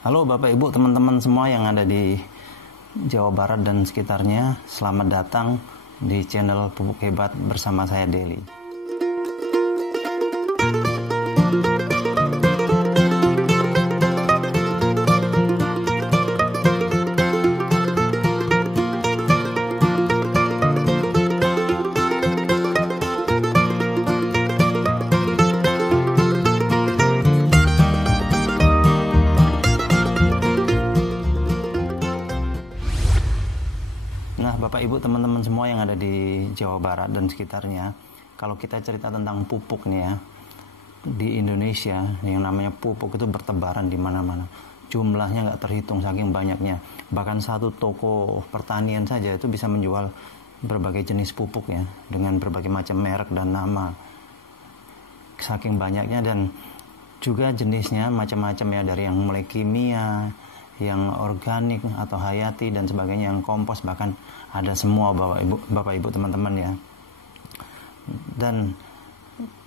Halo Bapak Ibu, teman-teman semua yang ada di Jawa Barat dan sekitarnya, selamat datang di channel Pupuk Hebat bersama saya Deli. Nah, Bapak Ibu, teman-teman semua yang ada di Jawa Barat dan sekitarnya, kalau kita cerita tentang pupuk nih ya, di Indonesia yang namanya pupuk itu bertebaran di mana-mana. Jumlahnya nggak terhitung saking banyaknya. Bahkan satu toko pertanian saja itu bisa menjual berbagai jenis pupuk ya, dengan berbagai macam merek dan nama. Saking banyaknya, dan juga jenisnya macam-macam ya, dari yang mulai kimia, yang organik atau hayati dan sebagainya, yang kompos, bahkan ada semua Bapak Ibu teman-teman ya. Dan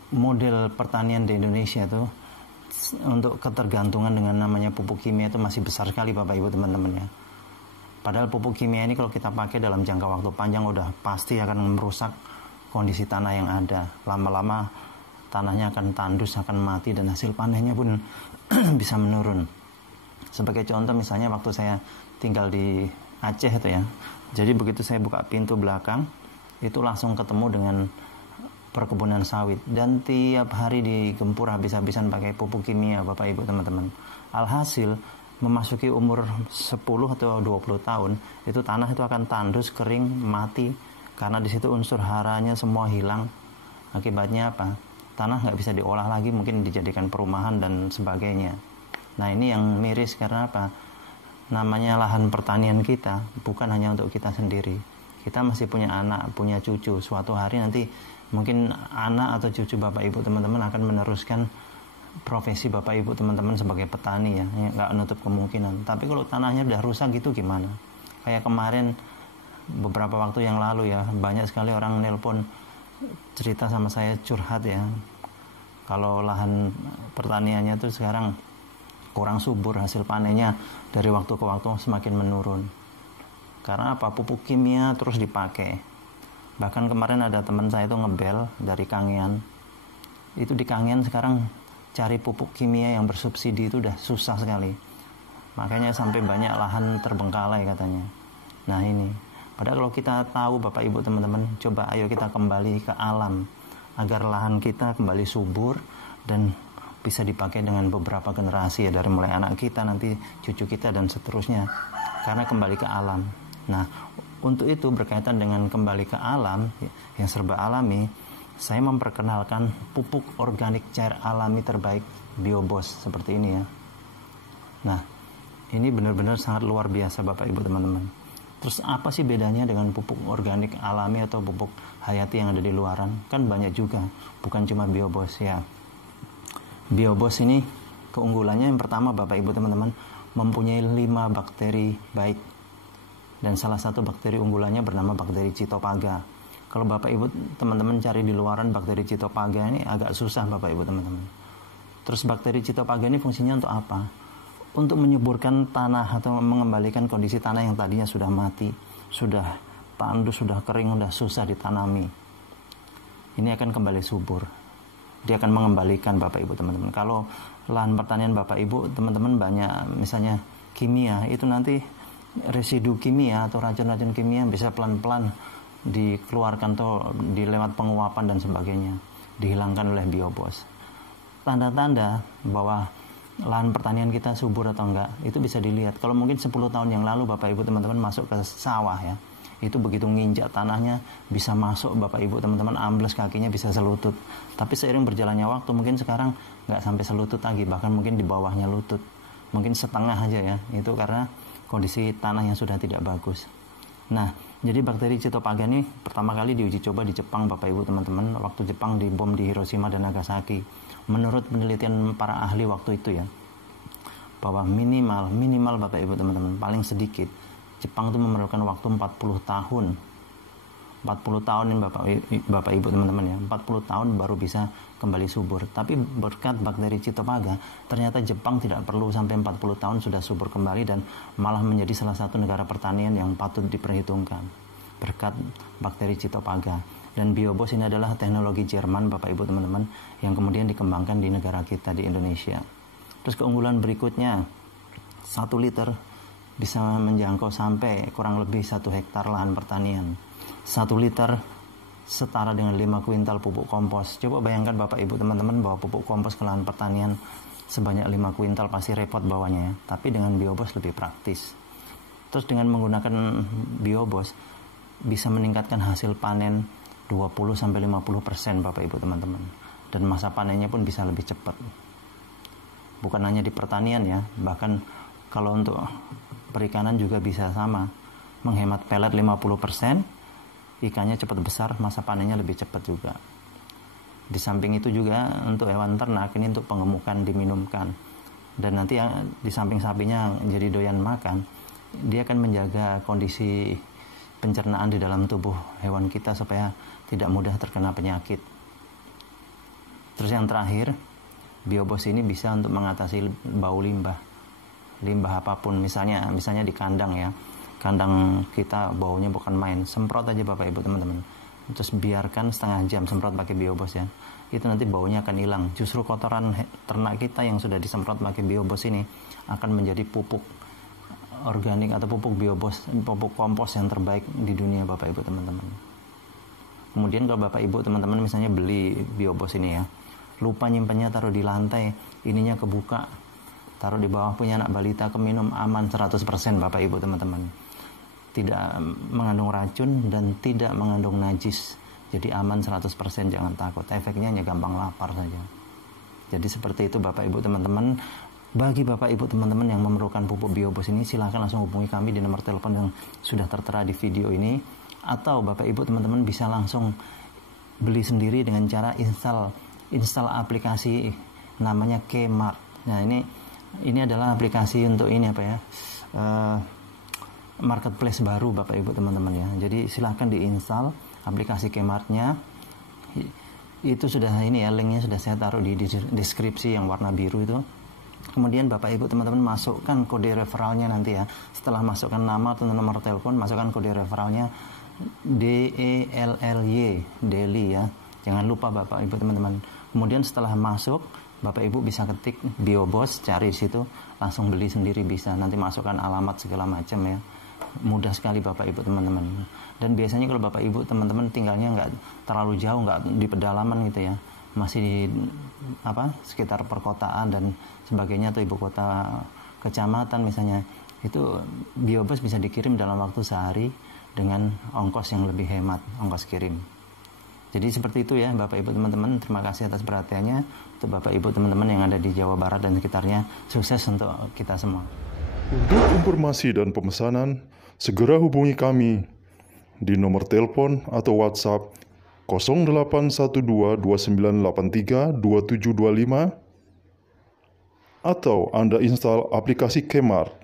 model pertanian di Indonesia itu untuk ketergantungan dengan namanya pupuk kimia itu masih besar sekali Bapak Ibu teman-teman ya. Padahal pupuk kimia ini kalau kita pakai dalam jangka waktu panjang udah pasti akan merusak kondisi tanah yang ada. Lama-lama tanahnya akan tandus, akan mati, dan hasil panennya pun bisa menurun. Sebagai contoh misalnya waktu saya tinggal di Aceh itu ya. Jadi begitu saya buka pintu belakang, itu langsung ketemu dengan perkebunan sawit. Dan tiap hari digempur habis-habisan pakai pupuk kimia Bapak Ibu teman-teman. Alhasil memasuki umur 10 atau 20 tahun, itu tanah itu akan tandus, kering, mati. Karena di situ unsur haranya semua hilang. Akibatnya apa? Tanah nggak bisa diolah lagi, mungkin dijadikan perumahan dan sebagainya. Nah, ini yang miris karena apa? Namanya lahan pertanian kita bukan hanya untuk kita sendiri. Kita masih punya anak, punya cucu. Suatu hari nanti mungkin anak atau cucu Bapak Ibu teman-teman akan meneruskan profesi Bapak Ibu teman-teman sebagai petani ya. Nggak menutup kemungkinan. Tapi kalau tanahnya udah rusak gitu gimana? Kayak kemarin beberapa waktu yang lalu ya, banyak sekali orang nelpon cerita sama saya, curhat ya. Kalau lahan pertaniannya tuh sekarang kurang subur, hasil panennya dari waktu ke waktu semakin menurun. Karena apa? Pupuk kimia terus dipakai. Bahkan kemarin ada teman saya itu ngebel dari Kangean. Itu di Kangean sekarang cari pupuk kimia yang bersubsidi itu udah susah sekali. Makanya sampai banyak lahan terbengkalai katanya. Nah ini. Padahal kalau kita tahu Bapak Ibu teman-teman, coba ayo kita kembali ke alam agar lahan kita kembali subur dan bisa dipakai dengan beberapa generasi ya, dari mulai anak kita, nanti cucu kita, dan seterusnya, karena kembali ke alam. Nah, untuk itu berkaitan dengan kembali ke alam yang serba alami, saya memperkenalkan pupuk organik cair alami terbaik Biobos seperti ini ya. Nah, ini benar-benar sangat luar biasa Bapak Ibu teman-teman. Terus apa sih bedanya dengan pupuk organik alami atau pupuk hayati yang ada di luaran? Kan banyak juga, bukan cuma Biobos ya. Biobos ini keunggulannya yang pertama Bapak Ibu teman-teman, mempunyai 5 bakteri baik. Dan salah satu bakteri unggulannya bernama bakteri Citophaga. Kalau Bapak Ibu teman-teman cari di luaran bakteri Citophaga ini agak susah Bapak Ibu teman-teman. Terus bakteri Citophaga ini fungsinya untuk apa? Untuk menyuburkan tanah atau mengembalikan kondisi tanah yang tadinya sudah mati, sudah tandus, sudah kering, sudah susah ditanami. Ini akan kembali subur. Dia akan mengembalikan Bapak Ibu teman-teman. Kalau lahan pertanian Bapak Ibu teman-teman banyak misalnya kimia, itu nanti residu kimia atau racun-racun kimia bisa pelan-pelan dikeluarkan atau dilewat penguapan dan sebagainya, dihilangkan oleh Biobos. Tanda-tanda bahwa lahan pertanian kita subur atau enggak itu bisa dilihat. Kalau mungkin 10 tahun yang lalu Bapak Ibu teman-teman masuk ke sawah ya, itu begitu nginjak tanahnya bisa masuk Bapak Ibu teman-teman, ambles kakinya bisa selutut. Tapi seiring berjalannya waktu mungkin sekarang nggak sampai selutut lagi, bahkan mungkin di bawahnya lutut, mungkin setengah aja ya. Itu karena kondisi tanah yang sudah tidak bagus. Nah, jadi bakteri Citophaga ini pertama kali diuji coba di Jepang Bapak Ibu teman-teman, waktu Jepang dibom di Hiroshima dan Nagasaki. Menurut penelitian para ahli waktu itu ya, bahwa minimal Bapak Ibu teman-teman, paling sedikit Jepang itu memerlukan waktu 40 tahun 40 tahun ini Bapak Ibu teman-teman ya, 40 tahun baru bisa kembali subur. Tapi berkat bakteri Citophaga, ternyata Jepang tidak perlu sampai 40 tahun sudah subur kembali dan malah menjadi salah satu negara pertanian yang patut diperhitungkan berkat bakteri Citophaga. Dan Biobos ini adalah teknologi Jerman Bapak Ibu teman-teman yang kemudian dikembangkan di negara kita di Indonesia. Terus keunggulan berikutnya, 1 liter bisa menjangkau sampai kurang lebih 1 hektar lahan pertanian. 1 liter setara dengan 5 kuintal pupuk kompos. Coba bayangkan Bapak Ibu teman-teman bawa pupuk kompos ke lahan pertanian sebanyak 5 kuintal, pasti repot bawanya. Tapi dengan Biobos lebih praktis. Terus dengan menggunakan Biobos bisa meningkatkan hasil panen 20-50% Bapak Ibu teman-teman. Dan masa panennya pun bisa lebih cepat. Bukan hanya di pertanian ya, bahkan kalau untuk perikanan juga bisa sama. Menghemat pelet 50%, ikannya cepat besar, masa panennya lebih cepat juga. Di samping itu juga untuk hewan ternak ini untuk pengemukan diminumkan. Dan nanti di samping sapinya jadi doyan makan, dia akan menjaga kondisi pencernaan di dalam tubuh hewan kita supaya tidak mudah terkena penyakit. Terus yang terakhir, Biobos ini bisa untuk mengatasi bau limbah. Limbah apapun, misalnya di kandang ya. Kandang kita baunya bukan main, semprot aja Bapak Ibu teman-teman. Terus biarkan setengah jam semprot pakai Biobos ya. Itu nanti baunya akan hilang. Justru kotoran ternak kita yang sudah disemprot pakai Biobos ini akan menjadi pupuk organik atau pupuk Biobos, pupuk kompos yang terbaik di dunia Bapak Ibu teman-teman. Kemudian kalau Bapak Ibu teman-teman misalnya beli Biobos ini ya, lupa nyimpannya taruh di lantai, ininya kebuka, taruh di bawah punya anak balita keminum, aman 100% Bapak Ibu teman-teman. Tidak mengandung racun dan tidak mengandung najis. Jadi aman 100%, jangan takut. Efeknya hanya gampang lapar saja. Jadi seperti itu Bapak Ibu teman-teman. Bagi Bapak Ibu teman-teman yang memerlukan pupuk Biobos ini, silahkan langsung hubungi kami di nomor telepon yang sudah tertera di video ini. Atau Bapak Ibu teman-teman bisa langsung beli sendiri dengan cara install aplikasi namanya Kmart. Nah ini adalah aplikasi untuk ini apa ya, marketplace baru Bapak Ibu teman-teman ya. Jadi silahkan diinstal aplikasi Kmart-nya. Itu sudah ini ya, linknya sudah saya taruh di deskripsi yang warna biru itu. Kemudian Bapak Ibu teman-teman masukkan kode referralnya nanti ya. Setelah masukkan nama atau nomor telepon, masukkan kode referralnya DELLY, Deli ya. Jangan lupa Bapak Ibu teman-teman. Kemudian setelah masuk, Bapak Ibu bisa ketik Biobos, cari di situ, langsung beli sendiri bisa. Nanti masukkan alamat segala macam ya. Mudah sekali Bapak Ibu teman-teman. Dan biasanya kalau Bapak Ibu teman-teman tinggalnya nggak terlalu jauh, nggak di pedalaman gitu ya, masih di sekitar perkotaan dan sebagainya, atau ibu kota kecamatan misalnya, itu Biobos bisa dikirim dalam waktu sehari dengan ongkos yang lebih hemat, ongkos kirim. Jadi seperti itu ya Bapak Ibu teman-teman. Terima kasih atas perhatiannya. Untuk Bapak Ibu teman-teman yang ada di Jawa Barat dan sekitarnya, sukses untuk kita semua. Untuk informasi dan pemesanan, segera hubungi kami di nomor telepon atau WhatsApp 081229832725 atau Anda install aplikasi Kmart.